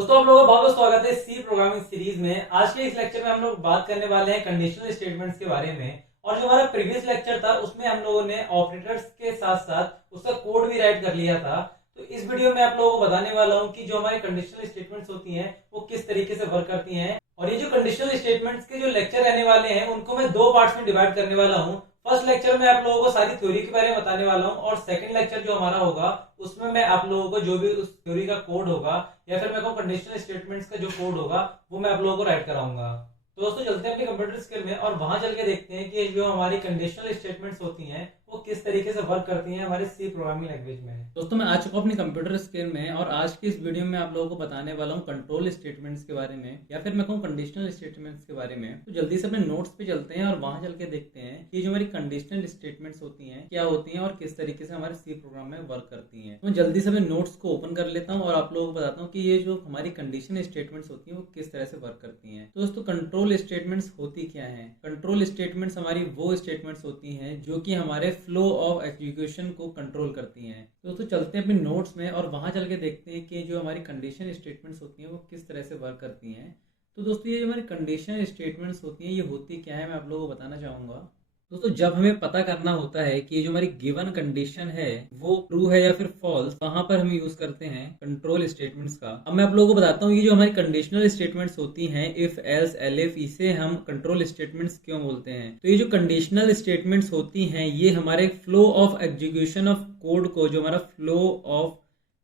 दोस्तों आप लोगों का बहुत बहुत स्वागत है सी प्रोग्रामिंग सीरीज में। आज के इस लेक्चर में हम लोग बात करने वाले हैं कंडीशनल स्टेटमेंट्स के बारे में। और जो हमारा प्रीवियस लेक्चर था उसमें हम लोगों ने ऑपरेटर्स के साथ साथ उसका कोड भी राइट कर लिया था। तो इस वीडियो में आप लोगों को बताने वाला हूं कि जो हमारी कंडीशनल स्टेटमेंट्स होती हैं वो किस तरीके से वर्क करती हैं। और ये जो कंडीशनल स्टेटमेंट्स के जो लेक्चर रहने वाले हैं उनको मैं दो पार्ट्स में डिवाइड करने वाला हूँ। फर्स्ट लेक्चर में आप लोगों को सारी थ्योरी के बारे में बताने वाला हूँ और सेकंड लेक्चर जो हमारा होगा उसमें मैं आप लोगों को जो भी उस थ्योरी का कोड होगा या फिर मैं कहूँ कंडीशनल स्टेटमेंट्स का जो कोड होगा वो मैं आप लोगों को राइट कराऊंगा। तो दोस्तों चलते हैं अपने कंप्यूटर स्किल में और वहां चल के देखते हैं कि जो हमारी कंडीशनल स्टेटमेंट्स होती हैं वो किस तरीके से वर्क करती हैं हमारे सी प्रोग्रामिंग लैंग्वेज में। दोस्तों मैं आ चुका हूं अपने कंप्यूटर स्किल में और आज की इस वीडियो में आप लोगों को बताने वाला हूं कंट्रोल स्टेटमेंट्स के बारे में या फिर मैं कहूँ कंडीशनल स्टेटमेंट्स के बारे में। तो जल्दी से अपने नोट्स पे चलते हैं और वहां चल के देखते हैं कि जो हमारी कंडीशनल स्टेटमेंट्स होती हैं क्या होती हैं और किस तरीके से हमारे सी प्रोग्राम में वर्क करती हैं। तो मैं जल्दी से अपने नोट्स को ओपन कर लेता हूँ और आप लोगों को बताता हूँ कि ये जो हमारी कंडीशनल स्टेटमेंट्स होती हैं वो किस तरह से वर्क करती हैं। तो दोस्तों कंट्रोल स्टेटमेंट्स होती क्या है? कंट्रोल स्टेटमेंट्स हमारी वो स्टेटमेंट्स होती हैं जो कि हमारे फ्लो ऑफ एग्जीक्यूशन को कंट्रोल करती हैं। तो दोस्तों चलते हैं अपने नोट्स में और वहां चल के देखते हैं कि जो हमारी कंडीशन स्टेटमेंट्स होती हैं वो किस तरह से वर्क करती हैं। तो दोस्तों ये जो हमारी कंडीशन स्टेटमेंट्स होती हैं ये होती क्या है मैं आप लोगों को बताना चाहूंगा। दोस्तों जब हमें पता करना होता है कि जो हमारी गिवन कंडीशन है वो ट्रू है या फिर फॉल्स, वहां पर हम यूज करते हैं कंट्रोल स्टेटमेंट्स का। अब मैं आप लोगों को बताता हूँ ये जो हमारी कंडीशनल स्टेटमेंट्स होती हैं इफ एल्स एलिफ, इसे हम कंट्रोल स्टेटमेंट्स क्यों बोलते हैं। तो ये जो कंडीशनल स्टेटमेंट्स होती हैं ये हमारे flow of execution of code को, जो हमारा फ्लो ऑफ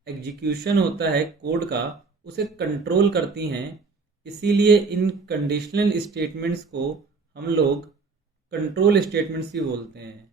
एग्जीक्यूशन होता है कोड का, उसे कंट्रोल करती हैं। इसीलिए इन कंडीशनल स्टेटमेंट्स को हम लोग कंट्रोल स्टेटमेंट्स भी बोलते हैं।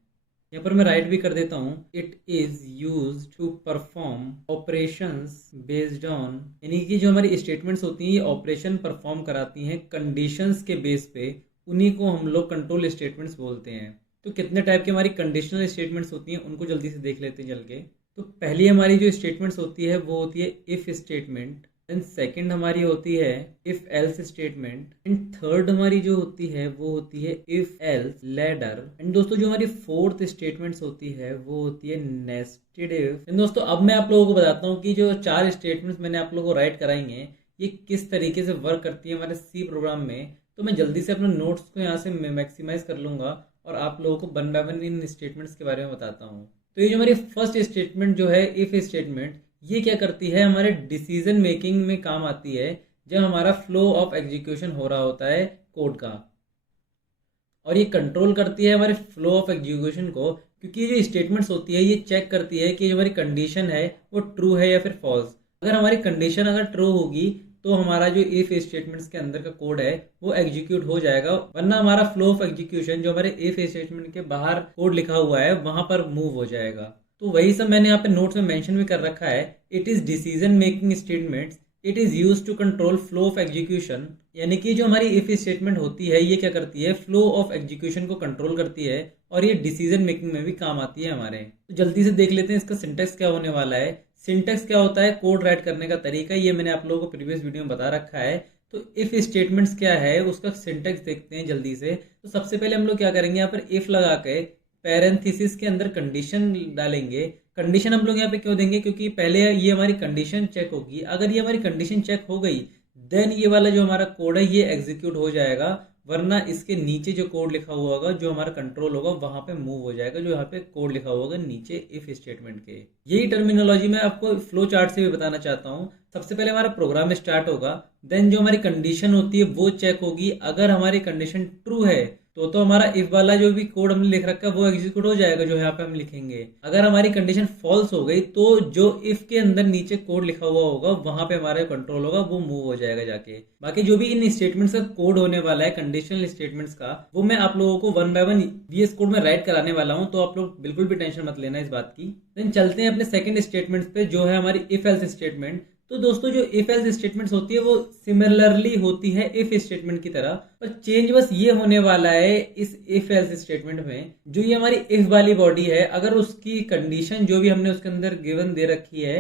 यहाँ पर मैं राइट भी कर देता हूँ, it is use to perform operations based on, यानी कि जो हमारी स्टेटमेंट्स होती हैं ये ऑपरेशन परफॉर्म कराती हैं कंडीशंस के बेस पे, उन्हीं को हम लोग कंट्रोल स्टेटमेंट्स बोलते हैं। तो कितने टाइप की हमारी कंडीशनल स्टेटमेंट्स होती हैं उनको जल्दी से देख लेते हैं चल के। तो पहली हमारी जो स्टेटमेंट्स होती है वो होती है इफ स्टेटमेंट, देन सेकंड हमारी होती है if else statement, and third हमारी जो होती है वो होती है इफ एल्स लैडर, एंड दोस्तों जो हमारी फोर्थ स्टेटमेंट्स होती है वो होती है नेस्टेड इफ। दोस्तों अब मैं आप लोगों को बताता हूँ कि जो चार स्टेटमेंट्स मैंने आप लोगों को राइट कराएंगे ये किस तरीके से वर्क करती है हमारे सी प्रोग्राम में। तो मैं जल्दी से अपने नोट्स को यहाँ से मैक्सिमाइज कर लूंगा और आप लोगों को one by one in statements के बारे में बताता हूँ। तो ये जो हमारी फर्स्ट स्टेटमेंट जो है इफ स्टेटमेंट, ये क्या करती है हमारे डिसीजन मेकिंग में काम आती है जब हमारा फ्लो ऑफ एग्जीक्यूशन हो रहा होता है कोड का। और ये कंट्रोल करती है हमारे फ्लो ऑफ एग्जीक्यूशन को, क्योंकि ये जो स्टेटमेंट्स होती है ये चेक करती है कि जो हमारी कंडीशन है वो ट्रू है या फिर फॉल्स। अगर हमारी कंडीशन अगर ट्रू होगी तो हमारा जो इफ स्टेटमेंट्स के अंदर का कोड है वो एग्जीक्यूट हो जाएगा, वरना हमारा फ्लो ऑफ एग्जीक्यूशन जो हमारे इफ स्टेटमेंट के बाहर कोड लिखा हुआ है वहां पर मूव हो जाएगा। तो वही सब मैंने यहाँ पे नोट्स में मेंशन भी कर रखा है। It is decision making statements, it is use to control flow of execution, यानी कि जो हमारी इफ स्टेटमेंट होती है ये क्या करती है फ्लो ऑफ एग्जीक्यूशन को कंट्रोल करती है और ये डिसीजन मेकिंग में भी काम आती है हमारे। तो जल्दी से देख लेते हैं इसका सिंटेक्स क्या होने वाला है। सिंटेक्स क्या होता है, कोड राइट करने का तरीका, ये मैंने आप लोगों को प्रीवियस वीडियो में बता रखा है। तो इफ स्टेटमेंट्स क्या है उसका सिंटेक्स देखते हैं जल्दी से। तो सबसे पहले हम लोग क्या करेंगे, यहाँ पर इफ लगा के पैरेंथेसिस के अंदर कंडीशन डालेंगे। कंडीशन हम लोग यहाँ पे क्यों देंगे, क्योंकि पहले ये हमारी कंडीशन चेक होगी। अगर ये हमारी कंडीशन चेक हो गई देन ये वाला जो हमारा कोड है ये एग्जीक्यूट हो जाएगा, वरना इसके नीचे जो कोड लिखा हुआ होगा जो हमारा कंट्रोल होगा वहां पे मूव हो जाएगा, जो यहाँ पे कोड लिखा हुआ होगा नीचे इफ स्टेटमेंट के। यही टर्मिनोलॉजी मैं आपको फ्लो चार्ट से भी बताना चाहता हूँ। सबसे पहले हमारा प्रोग्राम स्टार्ट होगा, देन जो हमारी कंडीशन होती है वो चेक होगी। अगर हमारी कंडीशन ट्रू है तो हमारा इफ वाला जो भी कोड हमने लिख रखा है वो एग्जीक्यूट हो जाएगा जो यहाँ पे हम लिखेंगे। अगर हमारी कंडीशन फॉल्स हो गई तो जो इफ के अंदर नीचे कोड लिखा हुआ होगा वहां पे हमारा कंट्रोल होगा वो मूव हो जाएगा जाके। बाकी जो भी इन स्टेटमेंट्स का कोड होने वाला है कंडीशनल स्टेटमेंट्स का वो मैं आप लोगों को one by one VS code में राइट कराने वाला हूँ, तो आप लोग बिल्कुल भी टेंशन मत लेना इस बात की। देन चलते हैं अपने सेकंड स्टेटमेंट पे जो है हमारी इफ एल्स स्टेटमेंट। तो दोस्तों जो इफ एल्स स्टेटमेंट्स होती है वो सिमिलरली होती है इफ स्टेटमेंट की तरह, पर चेंज बस ये होने वाला है इस इफ एल्स स्टेटमेंट में, जो ये हमारी इफ वाली बॉडी है अगर उसकी कंडीशन जो भी हमने उसके अंदर गिवन दे रखी है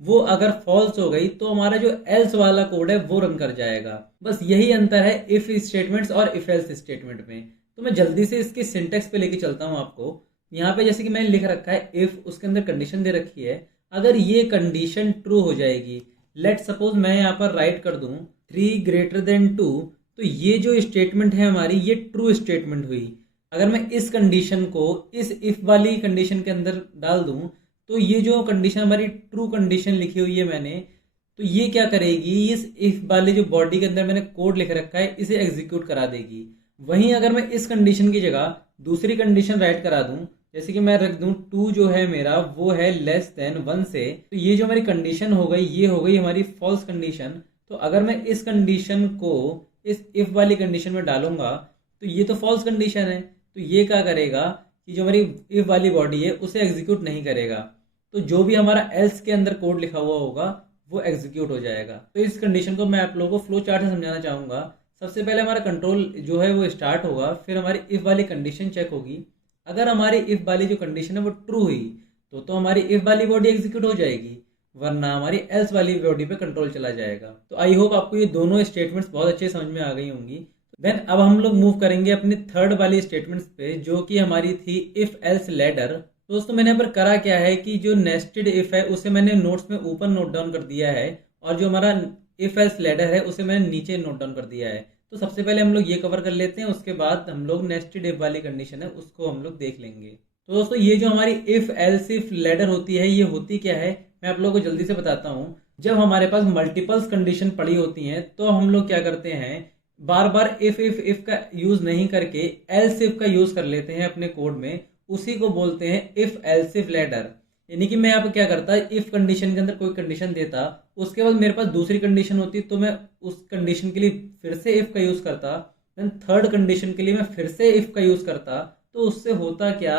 वो अगर फॉल्स हो गई तो हमारा जो एल्स वाला कोड है वो रन कर जाएगा। बस यही अंतर है इफ स्टेटमेंट्स और इफ एल्स स्टेटमेंट में। तो मैं जल्दी से इसके सिंटेक्स पे लेके चलता हूँ आपको। यहाँ पे जैसे कि मैंने लिख रखा है इफ, उसके अंदर कंडीशन दे रखी है, अगर ये कंडीशन ट्रू हो जाएगी लेट सपोज मैं यहाँ पर राइट कर दूं 3 ग्रेटर देन 2, तो ये जो स्टेटमेंट है हमारी ये ट्रू स्टेटमेंट हुई। अगर मैं इस कंडीशन को इस इफ वाली कंडीशन के अंदर डाल दूं तो ये जो कंडीशन हमारी ट्रू कंडीशन लिखी हुई है मैंने, तो ये क्या करेगी, इस इफ वाले जो बॉडी के अंदर मैंने कोड लिख रखा है इसे एग्जीक्यूट करा देगी। वहीं अगर मैं इस कंडीशन की जगह दूसरी कंडीशन राइट करा दूं, जैसे कि मैं रख दूं 2 जो है मेरा वो है लेस देन 1 से, तो ये जो हमारी कंडीशन हो गई ये हो गई हमारी फॉल्स कंडीशन। तो अगर मैं इस कंडीशन को इस इफ वाली कंडीशन में डालूंगा तो ये तो फॉल्स कंडीशन है, तो ये क्या करेगा कि जो हमारी इफ वाली बॉडी है उसे एग्जीक्यूट नहीं करेगा। तो जो भी हमारा एल्स के अंदर कोड लिखा हुआ होगा वो एग्जीक्यूट हो जाएगा। तो इस कंडीशन को मैं आप लोगों को फ्लो चार्ट से समझाना चाहूंगा। सबसे पहले हमारा कंट्रोल जो है वो स्टार्ट होगा, फिर हमारी इफ वाली कंडीशन चेक होगी। अगर हमारी इफ वाली जो कंडीशन है वो ट्रू हुई तो हमारी इफ वाली बॉडी एग्जीक्यूट हो जाएगी, वरना हमारी एल्स वाली बॉडी पे कंट्रोल चला जाएगा। तो आई होप आपको ये दोनों स्टेटमेंट्स बहुत अच्छे समझ में आ गई होंगी। देन अब हम लोग मूव करेंगे अपनी थर्ड वाली स्टेटमेंट्स पे, जो कि हमारी थी इफ एल्स लैडर। दोस्तों मैंने यहाँ पर करा क्या है कि जो नेस्टेड इफ है उसे मैंने नोट्स में ऊपर नोट डाउन कर दिया है, और जो हमारा इफ एल्स लैडर है उसे मैंने नीचे नोट डाउन कर दिया है। तो सबसे पहले हम लोग ये कवर कर लेते हैं, उसके बाद हम लोग नेस्टेड इफ वाली कंडीशन है उसको हम लोग देख लेंगे। तो दोस्तों ये जो हमारी इफ एल्स इफ लैडर होती है ये होती क्या है, मैं आप लोगों को जल्दी से बताता हूँ। जब हमारे पास मल्टीपल्स कंडीशन पड़ी होती हैं तो हम लोग क्या करते हैं, बार बार इफ का यूज नहीं करके एल्स इफ का यूज कर लेते हैं अपने कोड में। उसी को बोलते हैं इफ एल्स इफ लैडर। यानी कि मैं यहाँ पे क्या करता, इफ कंडीशन के अंदर कोई कंडीशन देता, उसके बाद मेरे पास दूसरी कंडीशन होती तो मैं उस कंडीशन के लिए फिर से इफ का यूज करता, देन थर्ड कंडीशन के लिए मैं फिर से इफ का यूज करता। तो उससे होता क्या,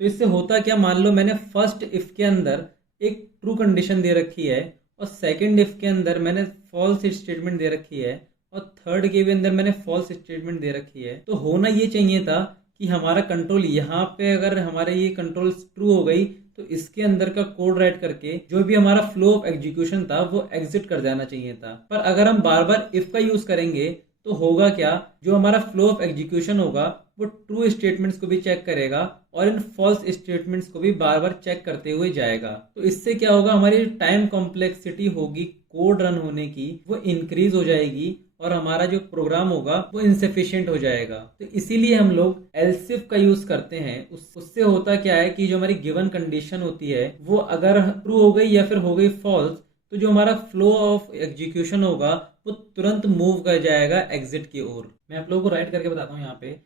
तो इससे होता क्या, मान लो मैंने फर्स्ट इफ के अंदर एक ट्रू कंडीशन दे रखी है और सेकंड इफ के अंदर मैंने फॉल्स स्टेटमेंट दे रखी है और थर्ड के भी अंदर मैंने फॉल्स स्टेटमेंट दे रखी है। तो होना ये चाहिए था कि हमारा कंट्रोल यहाँ पे, अगर हमारे ये कंट्रोल ट्रू हो गई तो इसके अंदर का कोड राइट करके जो भी हमारा फ्लो ऑफ एग्जीक्यूशन था वो एग्जिट कर जाना चाहिए था। पर अगर हम बार बार इफ का यूज करेंगे तो होगा क्या, जो हमारा फ्लो ऑफ एग्जीक्यूशन होगा वो ट्रू स्टेटमेंट्स को भी चेक करेगा और इन फॉल्स स्टेटमेंट्स को भी बार बार चेक करते हुए जाएगा। तो इससे क्या होगा, हमारी टाइम कॉम्प्लेक्सिटी होगी कोड रन होने की वो इंक्रीज हो जाएगी और हमारा जो प्रोग्राम होगा वो इनसफिशिएंट हो जाएगा। तो इसीलिए हम लोग एल्स इफ का यूज करते हैं। उससे होता क्या है कि जो हमारी गिवन कंडीशन होती है वो अगर ट्रू हो गई या फिर हो गई फॉल्स, तो जो हमारा फ्लो ऑफ एग्जीक्यूशन होगा वो तुरंत मूव कर जाएगा एग्जिट की ओर। मैं आप लोगों को राइट करके बताता हूँ यहाँ पे।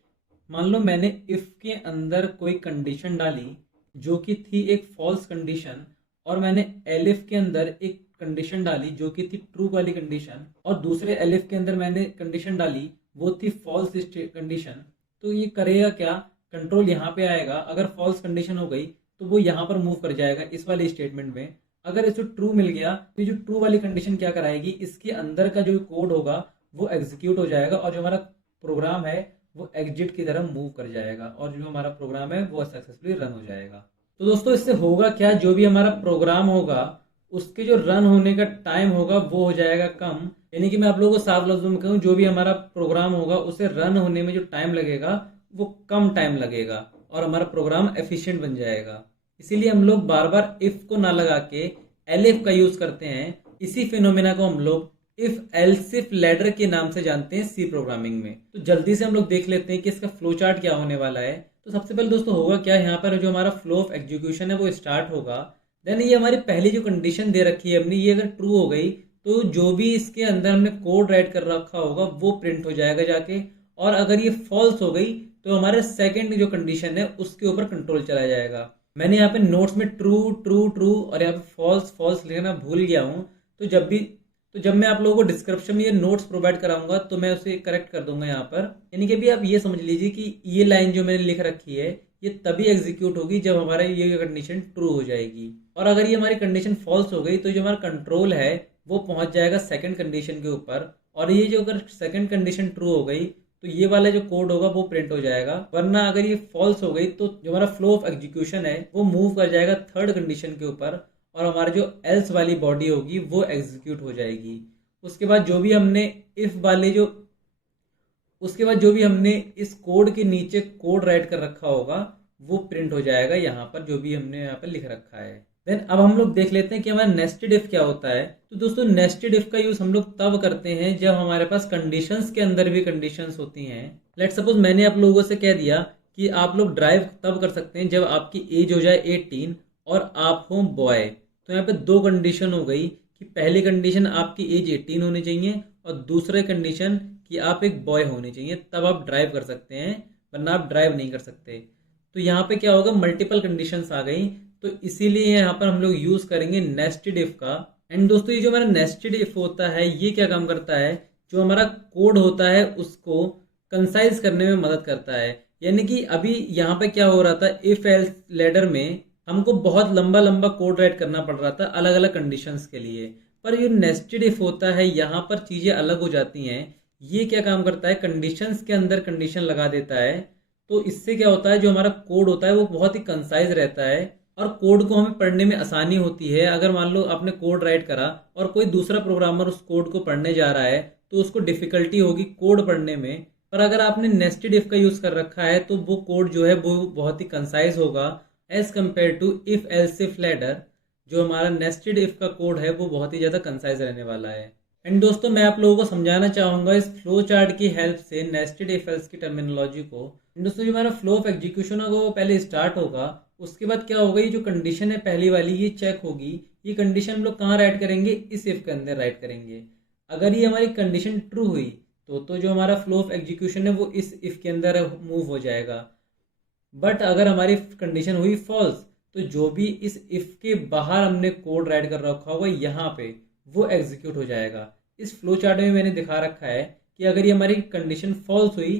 मान लो मैंने इफ के अंदर कोई कंडीशन डाली जो कि थी एक फॉल्स कंडीशन, और मैंने एलिफ के अंदर एक कंडीशन डाली जो कि थी ट्रू वाली कंडीशन, और दूसरे एलिफ के अंदर मैंने कंडीशन डाली वो थी फॉल्स कंडीशन। तो ये करेगा क्या, कंट्रोल यहाँ पे आएगा। अगर फॉल्स कंडीशन हो गई तो वो यहाँ पर मूव कर जाएगा इस वाले स्टेटमेंट में। अगर इसे ट्रू मिल गया तो जो ट्रू वाली कंडीशन क्या कराएगी, इसके अंदर का जो कोड होगा वो एग्जीक्यूट हो जाएगा और जो हमारा प्रोग्राम है वो एग्जिट की तरफ मूव कर जाएगा और जो हमारा प्रोग्राम है वो सक्सेसफुली रन हो जाएगा। तो दोस्तों इससे होगा क्या, जो भी हमारा प्रोग्राम होगा उसके जो रन होने का टाइम होगा वो हो जाएगा कम। यानी कि मैं आप लोगों को साफ लफ्जों में कहूँ, जो भी हमारा प्रोग्राम होगा उसे रन होने में जो टाइम लगेगा वो कम टाइम लगेगा और हमारा प्रोग्राम एफिशिएंट बन जाएगा। इसीलिए हम लोग बार बार इफ को ना लगा के एलिफ का यूज करते हैं। इसी फिनोमेना को हम लोग इफ एल्स इफ लैडर के नाम से जानते हैं सी प्रोग्रामिंग में। तो जल्दी से हम लोग देख लेते हैं कि इसका फ्लो चार्ट क्या होने वाला है। तो सबसे पहले दोस्तों होगा क्या, यहाँ पर जो हमारा फ्लो ऑफ एग्जीक्यूशन है वो स्टार्ट होगा। देन ये हमारी पहली जो कंडीशन दे रखी है अपनी, ये अगर ट्रू हो गई तो जो भी इसके अंदर हमने कोड राइट कर रखा होगा वो प्रिंट हो जाएगा जाके, और अगर ये फॉल्स हो गई तो हमारे सेकंड जो कंडीशन है उसके ऊपर कंट्रोल चला जाएगा। मैंने यहाँ पे नोट्स में ट्रू ट्रू ट्रू और यहाँ पे फॉल्स फॉल्स लिखना भूल गया हूँ। तो जब मैं आप लोगों को डिस्क्रिप्शन में ये नोट्स प्रोवाइड कराऊंगा तो मैं उसे करेक्ट कर दूंगा यहाँ पर। यानी कि अभी आप ये समझ लीजिए कि ये लाइन जो मैंने लिख रखी है ये तभी एग्जीक्यूट होगी जब हमारा ये कंडीशन ट्रू हो जाएगी, और अगर ये हमारी कंडीशन फॉल्स हो गई तो जो हमारा कंट्रोल है वो पहुंच जाएगा सेकंड कंडीशन के ऊपर, और ये जो अगर सेकंड कंडीशन ट्रू हो गई तो ये वाला जो कोड होगा वो प्रिंट हो जाएगा। वरना अगर ये फॉल्स हो गई तो जो हमारा फ्लो ऑफ एग्जीक्यूशन है वो मूव कर जाएगा थर्ड कंडीशन के ऊपर और हमारी जो एल्स वाली बॉडी होगी वो एग्जीक्यूट हो जाएगी। उसके बाद जो भी हमने इस कोड के नीचे कोड राइट कर रखा होगा वो प्रिंट हो जाएगा यहाँ पर, जो भी हमने यहाँ पर लिख रखा है। देन अब हम लोग देख लेते हैं कि हमारा नेस्टेड इफ क्या होता है। तो दोस्तों नेस्टेड इफ का यूज हम लोग तब करते हैं जब हमारे पास कंडीशंस के अंदर भी कंडीशंस होती हैं। लेट्स सपोज मैंने आप लोगों से कह दिया कि आप लोग ड्राइव तब कर सकते हैं जब आपकी एज हो जाए 18 और आप हो बॉय। तो यहाँ पे दो कंडीशन हो गई कि पहली कंडीशन आपकी एज 18 होनी चाहिए और दूसरी कंडीशन कि आप एक बॉय होनी चाहिए, तब आप ड्राइव कर सकते हैं, वरना आप ड्राइव नहीं कर सकते। तो यहाँ पे क्या होगा, मल्टीपल कंडीशंस आ गई, तो इसीलिए यहाँ पर हम लोग यूज करेंगे नेस्टेड इफ का। एंड दोस्तों ये जो हमारा नेस्टेड इफ होता है ये क्या काम करता है, जो हमारा कोड होता है उसको कंसाइज करने में मदद करता है। यानी कि अभी यहाँ पे क्या हो रहा था, इफ एल्स लैडर में हमको बहुत लंबा लंबा कोड राइट करना पड़ रहा था अलग अलग कंडीशंस के लिए, पर ये नेस्टेड इफ होता है यहाँ पर चीजें अलग हो जाती हैं। ये क्या काम करता है, कंडीशंस के अंदर कंडीशन लगा देता है। तो इससे क्या होता है, जो हमारा कोड होता है वो बहुत ही कंसाइज रहता है और कोड को हमें पढ़ने में आसानी होती है। अगर मान लो आपने कोड राइट करा और कोई दूसरा प्रोग्रामर उस कोड को पढ़ने जा रहा है तो उसको डिफिकल्टी होगी कोड पढ़ने में, पर अगर आपने नेस्टेड इफ का यूज कर रखा है तो वो कोड जो है वो बहुत ही कंसाइज होगा as compare to if else if ladder. जो हमारा नेस्टेड इफ का कोड है वो बहुत ही ज्यादा कंसाइज रहने वाला है। एंड दोस्तों मैं आप लोगों को समझाना चाहूंगा इस फ्लो चार्ट की हेल्प से नेस्टेड इफ एल्स की टर्मिनोलॉजी को। दोस्तों जो हमारा फ्लो ऑफ एग्जीक्यूशन होगा वो पहले स्टार्ट होगा, उसके बाद क्या होगा, ये जो कंडीशन है पहली वाली ये चेक होगी। ये कंडीशन हम लोग कहाँ राइट करेंगे, इस इफ के अंदर राइट करेंगे। अगर ये हमारी कंडीशन ट्रू हुई तो जो हमारा फ्लो ऑफ एग्जीक्यूशन है वो इस इफ के अंदर मूव हो जाएगा। बट अगर हमारी कंडीशन हुई फॉल्स तो जो भी इस इफ के बाहर हमने कोड राइट कर रखा होगा यहाँ पे वो एग्जीक्यूट हो जाएगा। इस फ्लो चार्ट में मैंने दिखा रखा है कि अगर ये हमारी कंडीशन फॉल्स हुई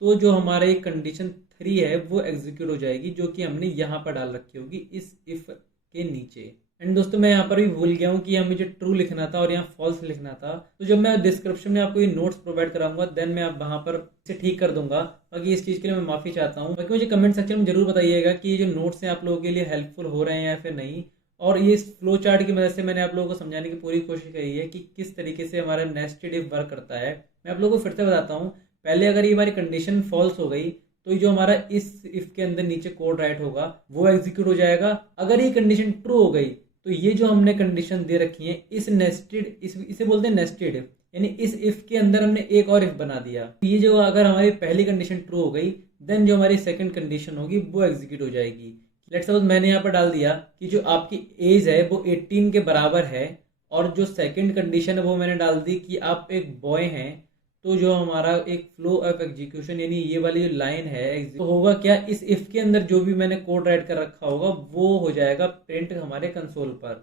तो जो हमारा कंडीशन 3 है वो एग्जीक्यूट हो जाएगी, जो कि हमने यहाँ पर डाल रखी होगी इस इफ के नीचे। एंड दोस्तों मैं यहाँ पर भी भूल गया हूँ कि यहाँ मुझे ट्रू लिखना था और यहाँ फॉल्स लिखना था। तो जब मैं डिस्क्रिप्शन में आपको ये नोट्स प्रोवाइड कराऊंगा देन मैं आप वहाँ पर इसे ठीक कर दूंगा। बाकी इस चीज़ के लिए मैं माफ़ी चाहता हूँ। बाकी मुझे कमेंट सेक्शन में जरूर बताइएगा कि ये जो नोट्स हैं आप लोगों के लिए हेल्पफुल हो रहे हैं या फिर नहीं। और ये फ्लो चार्ट की मदद से मैंने आप लोगों को समझाने की पूरी कोशिश करी है कि किस तरीके से हमारा नेस्टेड इफ वर्क करता है। मैं आप लोगों को फिर से बताता हूँ। पहले अगर ये हमारी कंडीशन फॉल्स हो गई तो जो हमारा इस इफ के अंदर नीचे कोड राइट होगा वो एग्जीक्यूट हो जाएगा। अगर ये कंडीशन ट्रू हो गई तो ये जो हमने कंडीशन दे रखी है इस नेस्टेड इसे बोलते हैं नेस्टेड इफ, यानी इस इफ के अंदर हमने एक और इफ बना दिया। ये जो अगर हमारी पहली कंडीशन ट्रू हो गई देन जो हमारी सेकंड कंडीशन होगी वो एग्जीक्यूट हो जाएगी। लेट्स सपोज मैंने यहाँ पर डाल दिया कि जो आपकी एज है वो 18 के बराबर है और जो सेकंड कंडीशन है वो मैंने डाल दी कि आप एक बॉय हैं। तो जो हमारा एक फ्लो ऑफ एग्जीक्यूशन यानी ये वाली जो लाइन है तो होगा क्या, इस इफ के अंदर जो भी मैंने कोड राइट कर रखा होगा वो हो जाएगा प्रिंट हमारे कंसोल पर।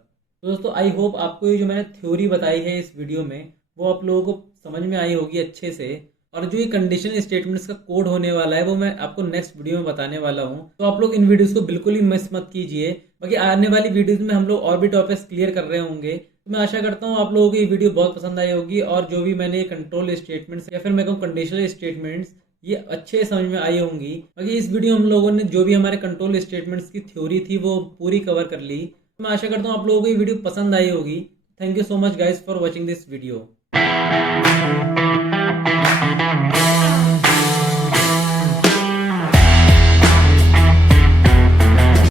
तो दोस्तों आई होप आपको ये जो मैंने थ्योरी बताई है इस वीडियो में वो आप लोगों को समझ में आई होगी अच्छे से। और जो ये कंडीशनल स्टेटमेंट्स का कोड होने वाला है वो मैं आपको नेक्स्ट वीडियो में बताने वाला हूँ, तो आप लोग इन वीडियोस को बिल्कुल ही मिस मत कीजिए। बाकी आने वाली वीडियोस में हम लोग और भी टॉपिक्स क्लियर कर रहे होंगे। तो मैं आशा करता हूँ आप लोगों को ये वीडियो बहुत पसंद आई होगी और जो भी मैंने कंट्रोल स्टेटमेंट्स या फिर मैं कहूँ कंडीशनल स्टेटमेंट्स ये अच्छे समझ में आई होंगी। बाकी इस वीडियो में हम लोगों ने जो भी हमारे कंट्रोल स्टेटमेंट्स की थ्योरी थी वो पूरी कवर कर ली। मैं आशा करता हूँ आप लोगों को ये वीडियो पसंद आई होगी। Thank you so much guys for watching this video.